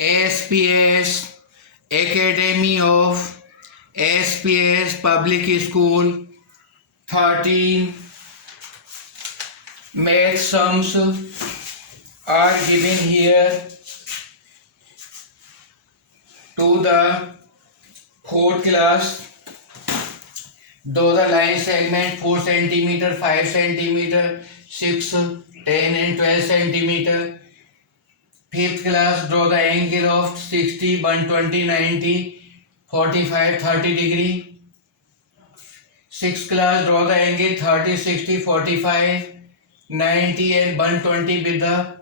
SPS Academy of SPS Public School 13 math sums are given here to the fourth class. Draw the line segment 4 cm, 5 cm, 6, 10 and 12 cm. Fifth class, draw the angle of 60, 120, 90, 45, 30 degree. Sixth class, draw the angle 30, 60, 45, 90 and 120 with the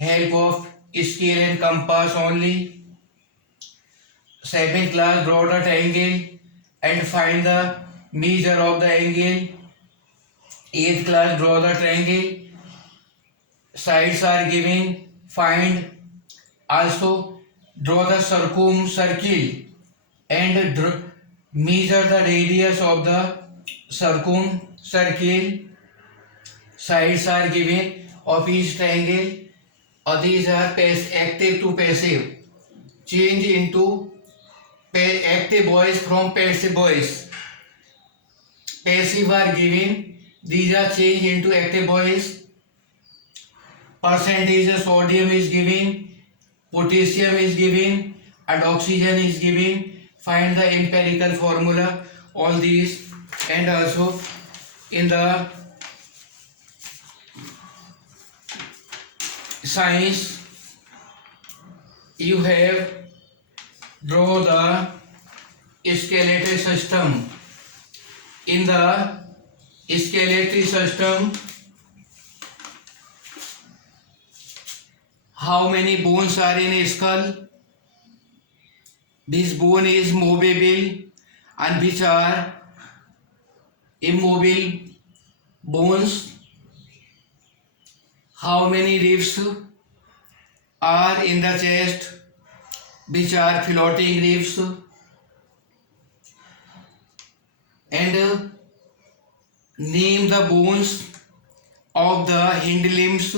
help of scale and compass only. Seventh class, draw the triangle and find the measure of the angle. Eighth class, draw the triangle. Sides are given. Find. Also, draw the circle and measure the radius of the circle. Sides are given of each triangle. These are active to passive. Change into active voice from passive voice. Passive are given. These are changed into active voice. Percentage of sodium is given, potassium is given, and oxygen is given. Find the empirical formula, all these, and also in the science you have draw the skeletal system. In the skeletal system, how many bones are in a skull? This bone is movable and which are immobile bones. How many ribs are in the chest, which are floating ribs? And name the bones of the hind limbs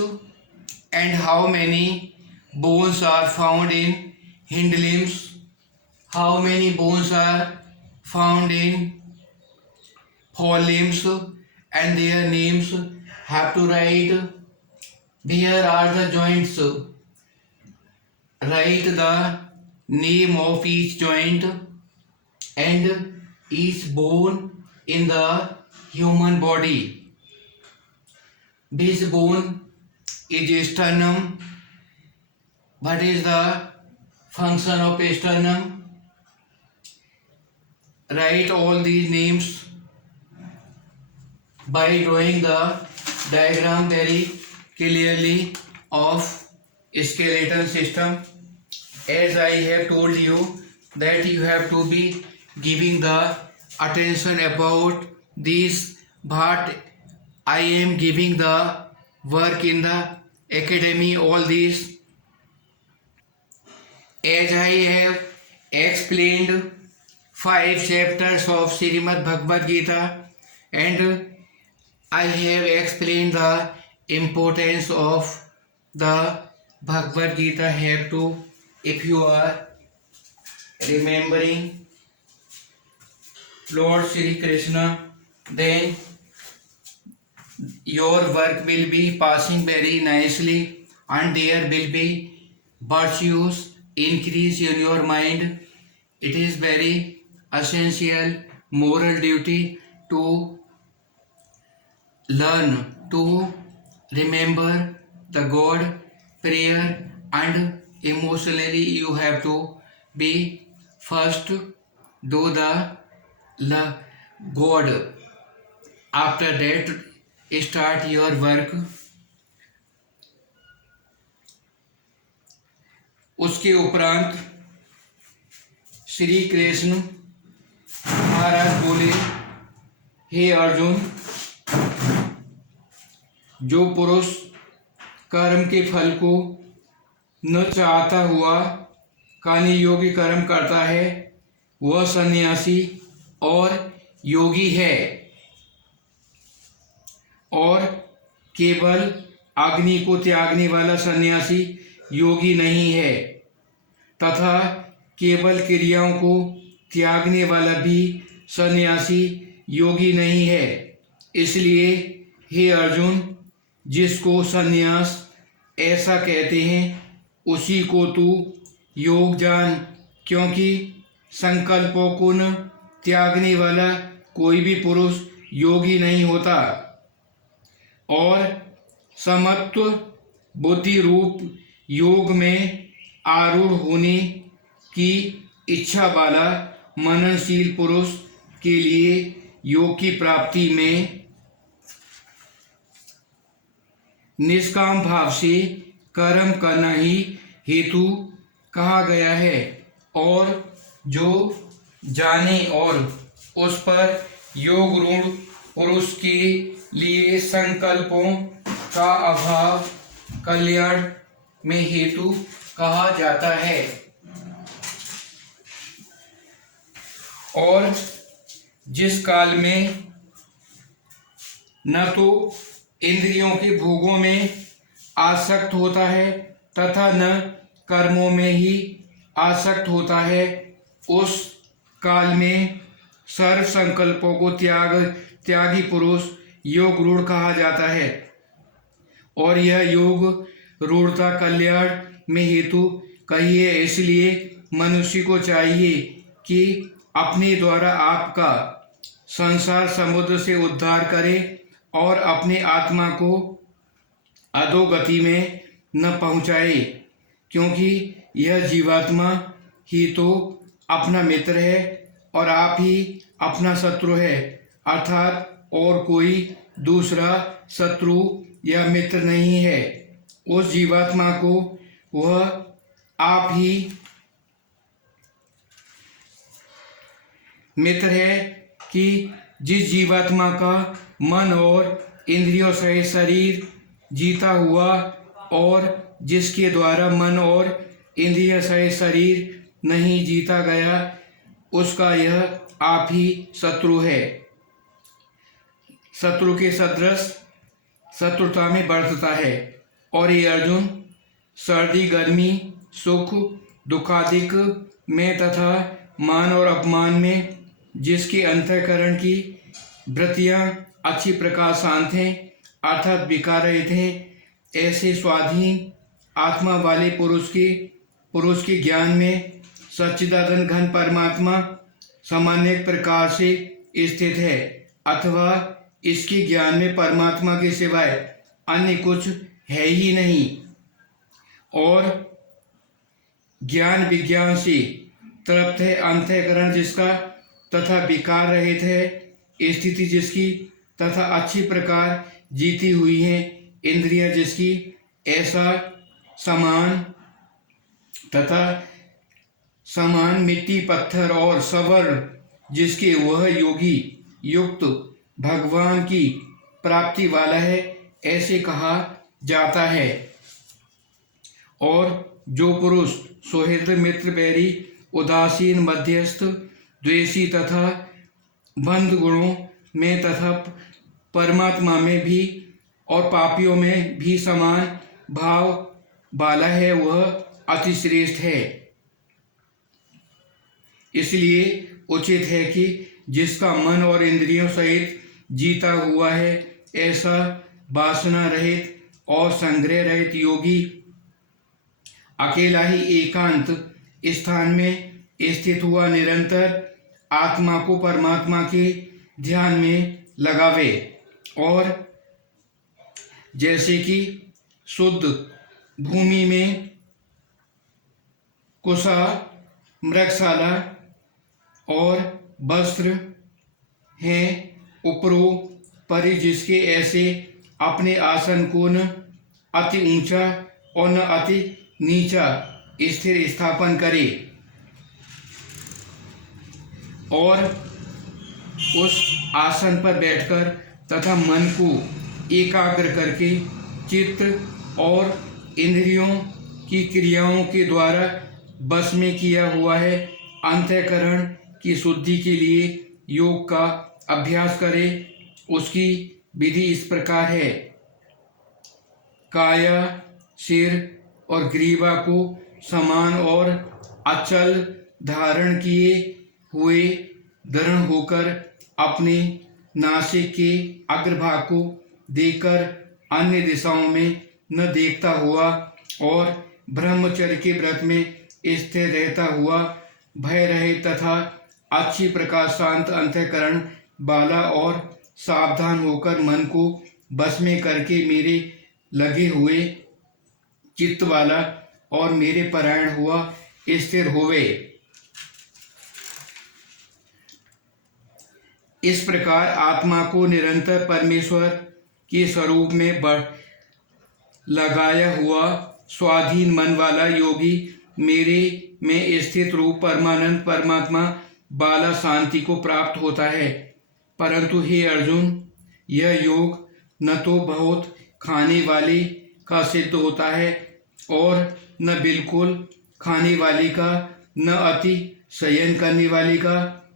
and how many bones are found in hind limbs. How many bones are found in forelimbs and their names have to write. Where are the joints? Write the name of each joint and each bone in the human body. This bone is sternum. What is the function of sternum? Write all these names by drawing the diagram very clearly of skeletal system. As I have told you that you have to be giving the attention about this, but I am giving the work in the academy, all these. As I have explained 5 chapters of Srimad Bhagavad Gita, and I have explained the importance of the Bhagavad Gita. Have to, if you are remembering Lord Shri Krishna, then your work will be passing very nicely and there will be virtues increase in your mind. It is very essential moral duty to learn to remember the God, prayer, and emotionally you have to be first do the God. After that start your work. उसके उपरांत श्री कृष्ण महाराज बोले, हे अर्जुन, जो पुरुष कर्म के फल को न चाहता हुआ कानी योगी कर्म करता है वह सन्यासी और योगी है, और केवल अग्नि को त्यागने वाला सन्यासी योगी नहीं है। तथा केवल क्रियाओं को त्यागने वाला भी सन्यासी योगी नहीं है। इसलिए हे अर्जुन, जिसको सन्यास ऐसा कहते हैं उसी को तू योग जान, क्योंकि संकल्पों को न त्यागने वाला कोई भी पुरुष योगी नहीं होता। और समत्व बुद्धि रूप योग में आरूढ़ होने की इच्छा वाला मननशील पुरुष के लिए योग की प्राप्ति में निष्काम भाव से कर्म करना ही हेतु कहा गया है। और जो जाने और उस पर योग रूढ़ पुरुष के लिए संकल्पों का अभाव कल्याण में हेतु कहा जाता है। और जिस काल में न तो इंद्रियों के भोगों में आसक्त होता है तथा न कर्मों में ही आसक्त होता है, उस काल में सर्व संकल्पों को त्यागी पुरुष योग रूढ़ कहा जाता है। और यह योग रूढ़ता कल्याण में हेतु कही है। इसलिए मनुष्य को चाहिए कि अपने द्वारा आपका संसार समुद्र से उद्धार करे और अपने आत्मा को अधोगति में न पहुँचाए, क्योंकि यह जीवात्मा ही तो अपना मित्र है और आप ही अपना शत्रु है, अर्थात और कोई दूसरा शत्रु या मित्र नहीं है। उस जीवात्मा को वह आप ही मित्र है कि जिस जीवात्मा का मन और इंद्रियों सहित शरीर जीता हुआ और जिसके द्वारा मन और इंद्रिय सहित शरीर नहीं जीता गया, उसका यह आप ही शत्रु है। शत्रु के सदृश शत्रुता में बढ़ता है। और ये अर्जुन, सर्दी गर्मी सुख दुखादिक में तथा मान और अपमान में जिसके अंतःकरण की वृत्तियां अच्छी प्रकार शांत हैं अर्थात विकार रहित हैं, ऐसे स्वाधीन आत्मा वाले पुरुष के ज्ञान में सच्चिदानंद घन परमात्मा सामान्य प्रकार से स्थित है, अथवा इसके ज्ञान में परमात्मा के सिवाय अन्य कुछ है ही नहीं। और ज्ञान विज्ञान से तृप्त है अंतःकरण जिसका तथा विकार रहित है स्थिति जिसकी तथा अच्छी प्रकार जीती हुई है इंद्रियां जिसकी, ऐसा समान तथा समान मिट्टी पत्थर और सवर्ण जिसके वह योगी युक्त भगवान की प्राप्ति वाला है, ऐसे कहा जाता है। और जो पुरुष सुहृद मित्र बैरी उदासीन मध्यस्थ द्वेषी तथा बंध गुणों में तथा परमात्मा में भी और पापियों में भी समान भाव वाला है, वह अतिश्रेष्ठ है। इसलिए उचित है कि जिसका मन और इंद्रियों सहित जीता हुआ है, ऐसा वासना रहित और संग्रह रहित योगी अकेला ही एकांत स्थान में स्थित हुआ निरंतर आत्मा को परमात्मा के ध्यान में लगावे। और जैसे कि शुद्ध भूमि में कुशा मृगशाला और वस्त्र हैं उपरो परि, जिसके ऐसे अपने आसन को न अति ऊंचा और न अति नीचा स्थिर स्थापन करे और उस आसन पर बैठकर तथा मन को एकाग्र करके चित्त और इंद्रियों की क्रियाओं के द्वारा बस में किया हुआ है अंतःकरण की शुद्धि के लिए योग का अभ्यास करे। उसकी विधि इस प्रकार है। काया सिर और ग्रीवा को समान और अचल धारण किए हुए दृढ़ होकर अपने नासिक के अग्रभाग को देखकर अन्य दिशाओं में न देखता हुआ और ब्रह्मचर्य के व्रत में स्थिर रहता हुआ भय रहित तथा अच्छी प्रकार शांत अंतःकरण वाला और सावधान होकर मन को बस में करके मेरे लगे हुए चित्त वाला और मेरे परायण हुआ स्थिर होवे। इस प्रकार आत्मा को निरंतर परमेश्वर के स्वरूप में लगाया हुआ स्वाधीन मन वाला योगी मेरे में स्थित रूप परमानंद परमात्मा वाला शांति को प्राप्त होता है। परंतु हे अर्जुन, यह योग न तो बहुत खाने वाले का सिद्ध होता है और न बिल्कुल खाने वाले का, न अति शयन करने वाले का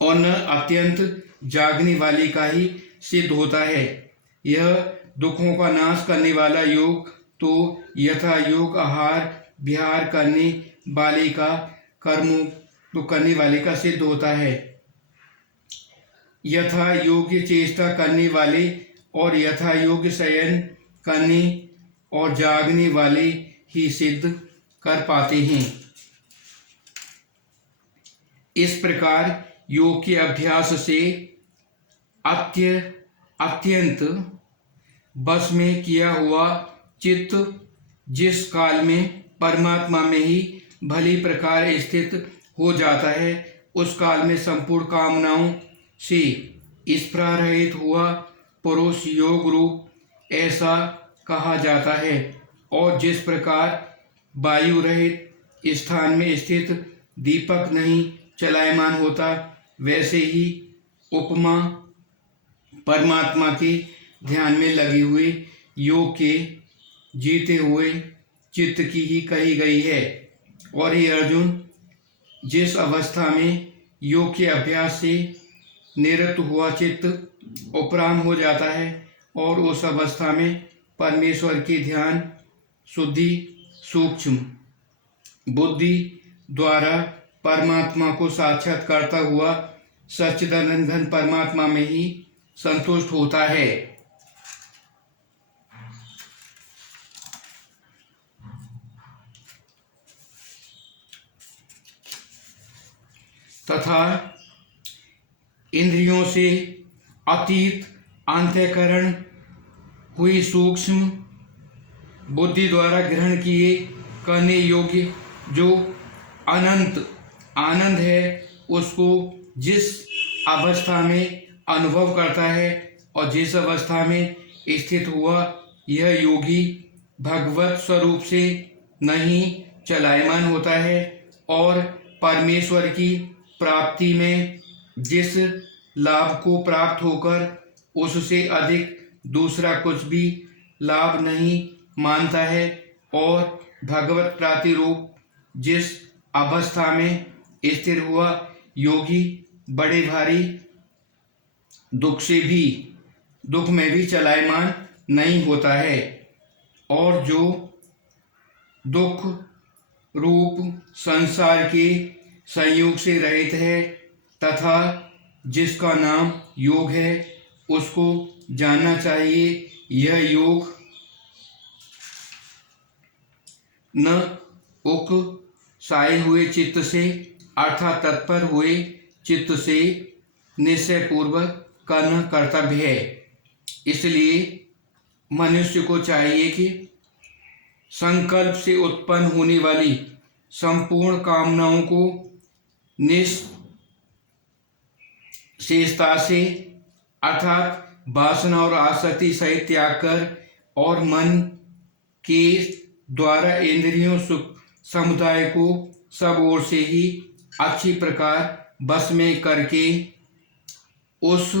और न अत्यंत जागने वाले का ही सिद्ध होता है। यह दुखों का नाश करने वाला योग तो यथा योग आहार विहार करने वाले का, कर्मों तो करने वाले का सिद्ध होता है। यथा योग्य चेष्टा करने वाले और यथा योग्य शयन करने और जागने वाले ही सिद्ध कर पाते हैं। इस प्रकार योग के अभ्यास से अत्यंत बस में किया हुआ चित्त जिस काल में परमात्मा में ही भली प्रकार स्थित हो जाता है, उस काल में संपूर्ण कामनाओं से स्पृहा रहित हुआ पुरुष योग रूप ऐसा कहा जाता है। और जिस प्रकार वायु रहित स्थान में स्थित दीपक नहीं चलायमान होता, वैसे ही उपमा परमात्मा के ध्यान में लगे हुए योग के जीते हुए चित्त की ही कही गई है। और ये अर्जुन, जिस अवस्था में योग के अभ्यास से निरत हुआ चित्त उपराम हो जाता है और उस अवस्था में परमेश्वर के ध्यान शुद्धि सूक्ष्म बुद्धि द्वारा परमात्मा को साक्षात करता हुआ सच्चिदानंद घन परमात्मा में ही संतुष्ट होता है। तथा इंद्रियों से अतीत अंतःकरण हुई सूक्ष्म बुद्धि द्वारा ग्रहण किए करने योग्य जो अनंत आनंद है, उसको जिस अवस्था में अनुभव करता है और जिस अवस्था में स्थित हुआ यह योगी भगवत स्वरूप से नहीं चलायमान होता है और परमेश्वर की प्राप्ति में जिस लाभ को प्राप्त होकर उससे अधिक दूसरा कुछ भी लाभ नहीं मानता है और भगवत प्राप्ति रूप जिस अवस्था में स्थिर हुआ योगी बड़े भारी दुख में भी चलायमान नहीं होता है और जो दुख रूप संसार के संयोग से रहित है तथा जिसका नाम योग है, उसको जानना चाहिए। यह योग न उकसाए हुए चित्त से अर्थात तत्पर हुए चित्त से निश्चय पूर्वक करना कर्तव्य है। इसलिए मनुष्य को चाहिए कि संकल्प से उत्पन्न होने वाली संपूर्ण कामनाओं को निश्चेषता से अर्थात वासना और आसक्ति सहित त्याग कर और मन के द्वारा इंद्रियों समुदाय को सब ओर से ही अच्छी प्रकार बस में करके उस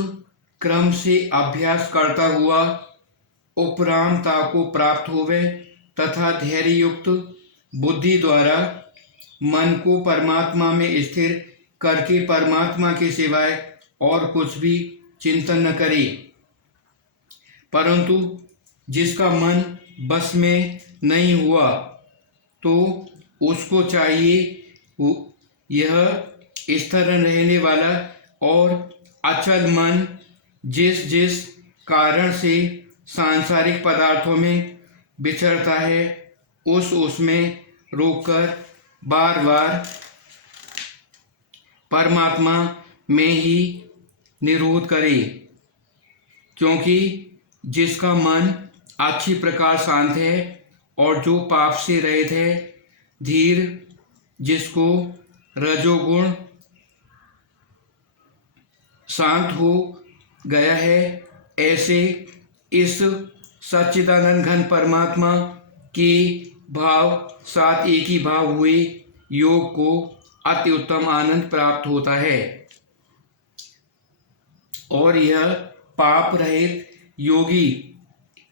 क्रम से अभ्यास करता हुआ उपरामता को प्राप्त होवे तथा धैर्य युक्त बुद्धि द्वारा मन को परमात्मा में स्थिर करके परमात्मा के सिवाय और कुछ भी चिंतन न करे। परंतु जिसका मन बस में नहीं हुआ तो उसको चाहिए यह स्थिर रहने वाला और अचल मन जिस जिस कारण से सांसारिक पदार्थों में विचरता है उसमें रोककर बार बार परमात्मा में ही निरोध करे, क्योंकि जिसका मन अच्छी प्रकार शांत है और जो पाप से रहित है, धीर जिसको रजोगुण शांत हो गया है, ऐसे इस सच्चिदानंद घन परमात्मा के भाव साथ एक ही भाव हुए योग को अति उत्तम आनंद प्राप्त होता है। और यह पाप रहित योगी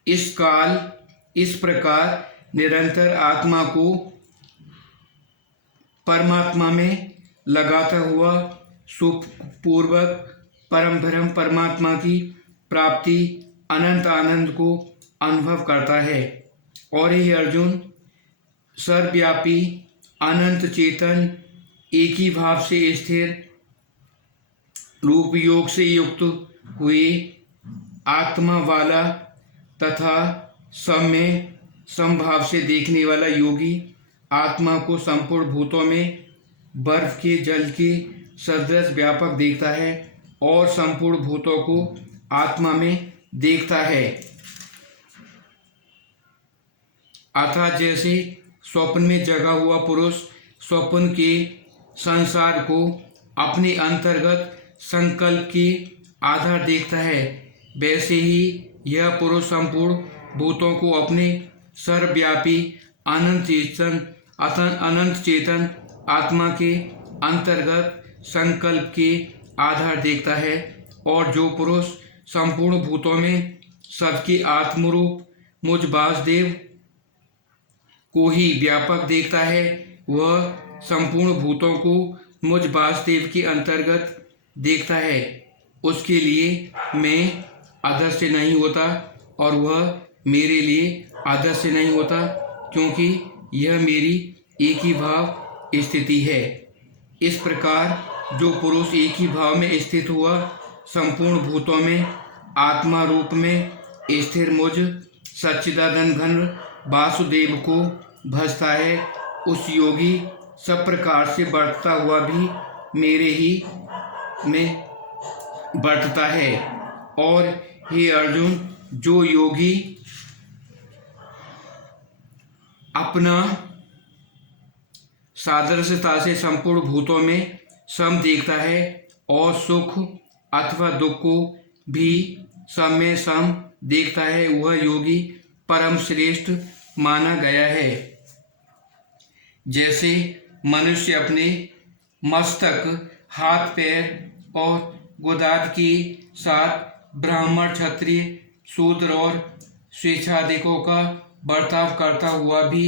इस काल इस प्रकार निरंतर आत्मा को परमात्मा में लगाता हुआ सुखपूर्वक परम ब्रह्म परमात्मा की प्राप्ति अनंत आनंद को अनुभव करता है। और ये अर्जुन सर्वव्यापी अनंत चेतन एक ही भाव से स्थिर रूप योग से युक्त हुए आत्मा वाला तथा सब में समभाव से देखने वाला योगी आत्मा को संपूर्ण भूतों में बर्फ के जल के सदृश व्यापक देखता है और संपूर्ण भूतों को आत्मा में देखता है। अर्थात जैसे स्वप्न में जगा हुआ पुरुष स्वप्न के संसार को अपने अंतर्गत संकल्प के आधार देखता है, वैसे ही यह पुरुष संपूर्ण भूतों को अपने सर्वव्यापी अनंत चेतन आत्मा के अंतर्गत संकल्प के आधार देखता है। और जो पुरुष संपूर्ण भूतों में सबके आत्मरूप मुझ वासुदेव को ही व्यापक देखता है, वह संपूर्ण भूतों को मुझ वासुदेव के अंतर्गत देखता है। उसके लिए मैं अदृश्य नहीं होता और वह मेरे लिए अदृश्य नहीं होता, क्योंकि यह मेरी एक ही भाव स्थिति है। इस प्रकार जो पुरुष एक ही भाव में स्थित हुआ संपूर्ण भूतों में आत्मा रूप में स्थिर मुझ सच्चिदानंद घन वासुदेव को भजता है, उस योगी सब प्रकार से बढ़ता हुआ भी मेरे ही में बढ़ता है। और हे अर्जुन, जो योगी अपना सादृश्यता से संपूर्ण भूतों में सम देखता है और सुख अथवा दुख को भी सब में सम देखता है, वह योगी परम श्रेष्ठ माना गया है। जैसे मनुष्य अपने मस्तक हाथ पैर और गुदाद के साथ ब्राह्मण क्षत्रिय शूद्र और स्वेच्छाधिकों का बर्ताव करता हुआ भी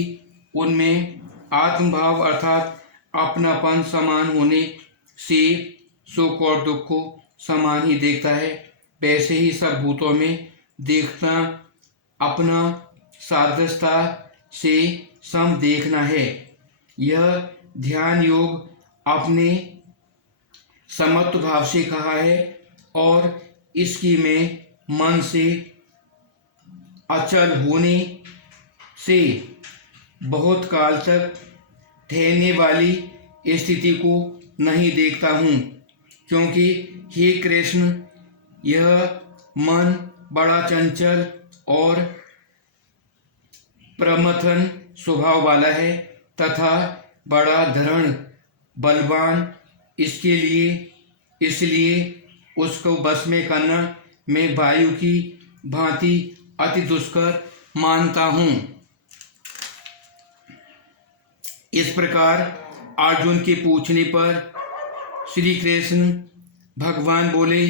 उनमें आत्मभाव अर्थात अपनापन समान होने से सुख और दुख को समान ही देखता है, वैसे ही सब भूतों में देखना अपना सादृश्यता से सम देखना है। यह ध्यान योग अपने समत्व भाव से कहा है और इसकी में मन से अचल होने से बहुत काल तक ठहरने वाली स्थिति को नहीं देखता हूँ, क्योंकि हे कृष्ण, यह मन बड़ा चंचल और प्रमथन स्वभाव वाला है तथा बड़ा दृढ़ बलवान, इसलिए उसको बस में करना मैं वायु की भांति अति दुष्कर मानता हूँ। इस प्रकार अर्जुन के पूछने पर श्री कृष्ण भगवान बोले,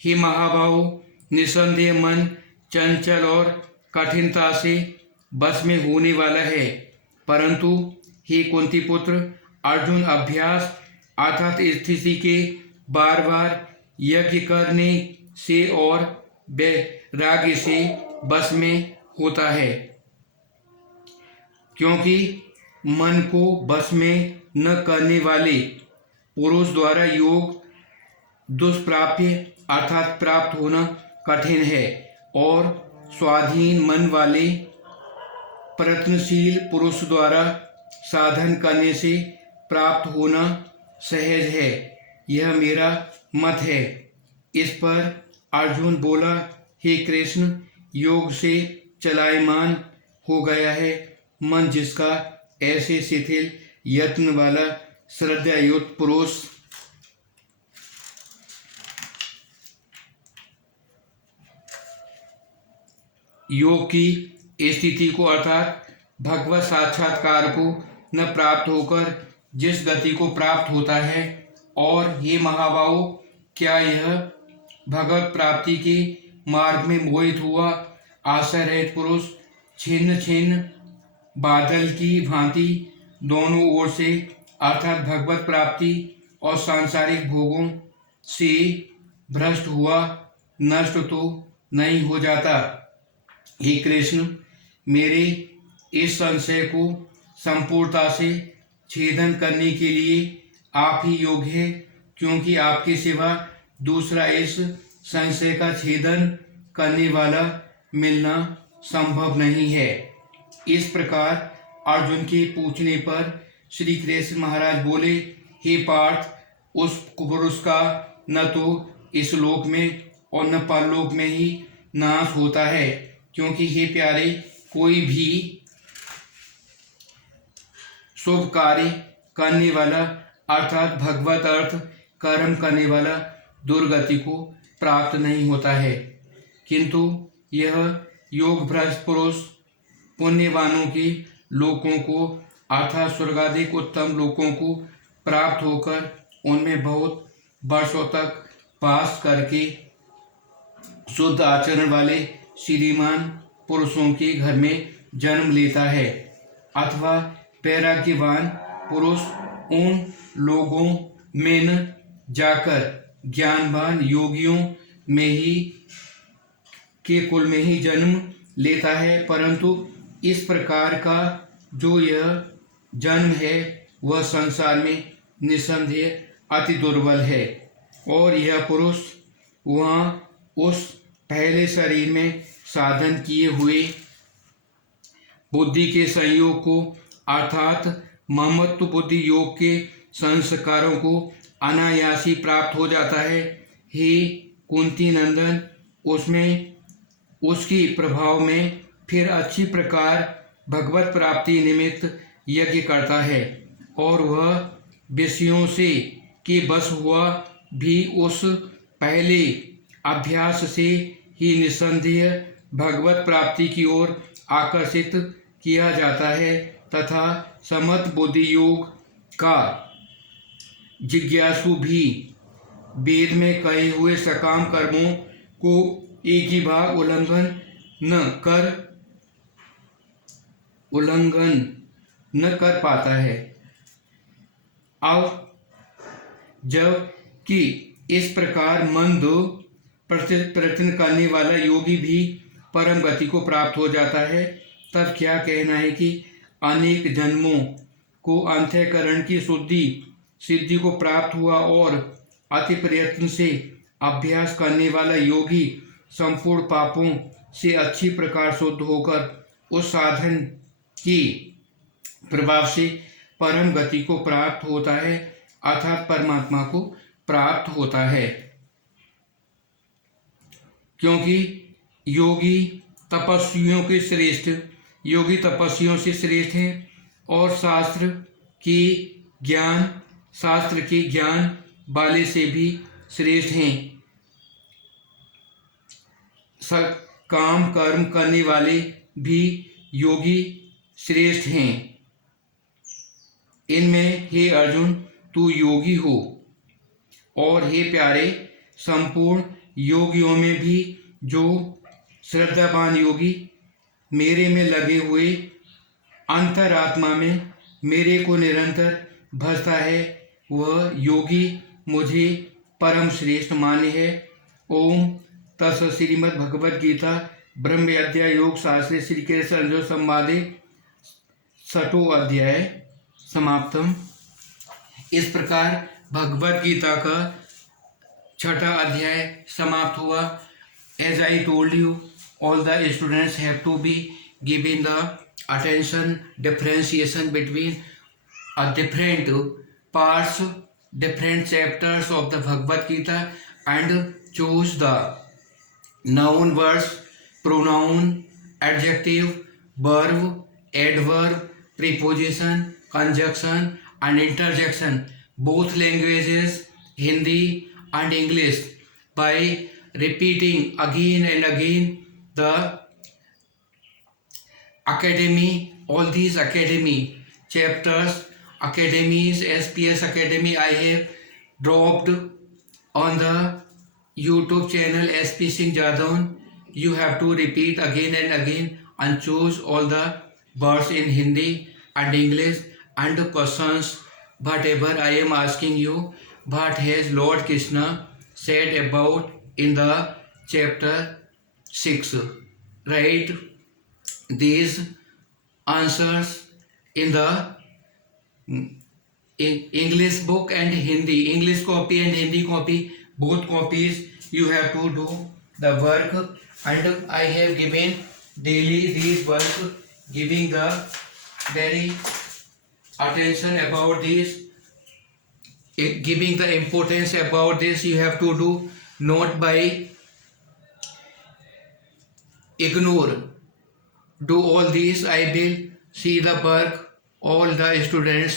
हे महाबाहो, निसंदेह मन चंचल और कठिनता से बस में होने वाला है, परंतु हे कुंती पुत्र अर्जुन, अभ्यास अर्थात स्थिति के बार बार यज्ञ करने से और वैराग्य से बस में होता है, क्योंकि मन को बस में न करने वाले पुरुष द्वारा योग दुष्प्राप्य अर्थात प्राप्त होना कठिन है, और स्वाधीन मन वाले प्रयत्नशील पुरुष द्वारा साधन करने से प्राप्त होना सहज है। यह मेरा मत है। इस पर अर्जुन बोला, हे कृष्ण, योग से चलायमान हो गया है मन जिसका, ऐसे शिथिल यत्न वाला श्रद्धायुक्त पुरुष योग की स्थिति को अर्थात भगवत साक्षात्कार को न प्राप्त होकर जिस गति को प्राप्त होता है, और हे महाबाहो, क्या यह भगवत प्राप्ति के मार्ग में मोहित हुआ आशा रहित पुरुष छिन्न छिन्न बादल की भांति दोनों ओर से अर्थात भगवत प्राप्ति और सांसारिक भोगों से भ्रष्ट हुआ नष्ट तो नहीं हो जाता। हे कृष्ण, मेरे इस संशय को संपूर्णता से छेदन करने के लिए आप ही योग्य हैं, क्योंकि आपके सिवा दूसरा इस संशय का छेदन करने वाला मिलना संभव नहीं है। इस प्रकार अर्जुन के पूछने पर श्री कृष्ण महाराज बोले, हे पार्थ, उस पुरुष का न तो इस लोक में और न परलोक में ही नाश होता है, क्योंकि हे प्यारे, कोई भी शुभ कार्य करने वाला अर्थात भगवत अर्थ कर्म करने वाला दुर्गति को प्राप्त नहीं होता है, किंतु यह योग भ्रष्ट पुरुष पुण्यवानों के लोकों को अर्थात स्वर्गाधिक उत्तम लोकों को प्राप्त होकर उनमें बहुत वर्षों तक वास करके शुद्ध आचरण वाले श्रीमान पुरुषों के घर में जन्म लेता है, अथवा वैराग्यवान पुरुष उन लोगों में न जाकर ज्ञानवान योगियों में ही के कुल में ही जन्म लेता है, परंतु इस प्रकार का जो यह जन्म है वह संसार में निसंदेह अति दुर्बल है, और यह पुरुष वहाँ उस पहले शरीर में साधन किए हुए बुद्धि के संयोग को अर्थात ममत्व बुद्धि योग के संस्कारों को अनायासी प्राप्त हो जाता है। हे कुंती नंदन, उसमें उसके प्रभाव में फिर अच्छी प्रकार भगवत प्राप्ति निमित्त यज्ञ करता है, और वह विषयों से के बस हुआ भी उस पहले अभ्यास से ही निसंदेह भगवत प्राप्ति की ओर आकर्षित किया जाता है, तथा समत बुद्धि योग का जिज्ञासु भी वेद में कहे हुए सकाम कर्मों को एक ही बार उल्लंघन न कर पाता है। अब जब कि इस प्रकार मंद प्रयत्न करने वाला योगी भी परम गति को प्राप्त हो जाता है, तब क्या कहना है कि अनेक जन्मों को अंतःकरण की सिद्धि को प्राप्त हुआ, और अति प्रयत्न से अभ्यास करने वाला योगी संपूर्ण पापों से अच्छी प्रकार शुद्ध होकर उस साधन के प्रभाव से परम गति को प्राप्त होता है, अर्थात परमात्मा को प्राप्त होता है। क्योंकि योगी तपस्वियों से श्रेष्ठ हैं, और शास्त्र के ज्ञान वाले से भी श्रेष्ठ हैं। काम कर्म करने वाले भी योगी श्रेष्ठ हैं। इनमें हे अर्जुन, तू योगी हो, और हे प्यारे, संपूर्ण योगियों में भी जो श्रद्धावान योगी मेरे में लगे हुए अंतरात्मा में मेरे को निरंतर भजता है, वह योगी मुझे परम श्रेष्ठ मान्य है। ओम तत्सत। श्रीमद् भगवद गीता ब्रह्म अध्याय योग शास्त्रे श्री कृष्ण अर्जुन संवादे छठो अध्याय समाप्तम। इस प्रकार भगवत गीता का छठा अध्याय समाप्त हुआ। As I told you, all the students have to be giving the attention differentiation between different parts, different chapters of the Bhagavad Gita, and choose the noun words, pronoun, adjective, verb, adverb, preposition, conjunction and interjection, both languages Hindi and English, by repeating again and again the academy, all these academy chapters, academies, SPS Academy I have dropped on the YouTube channel SP Singh Jadon. You have to repeat again and again and choose all the words in Hindi and English and the questions whatever I am asking you. What has Lord Krishna said about in the chapter 6? Write these answers in the English book and Hindi, English copy and Hindi copy, both copies you have to do the work, and I have given daily these work, giving the very attention about this, giving the importance about this. You have to do, not by ignore. Do all these. I will see the work all the students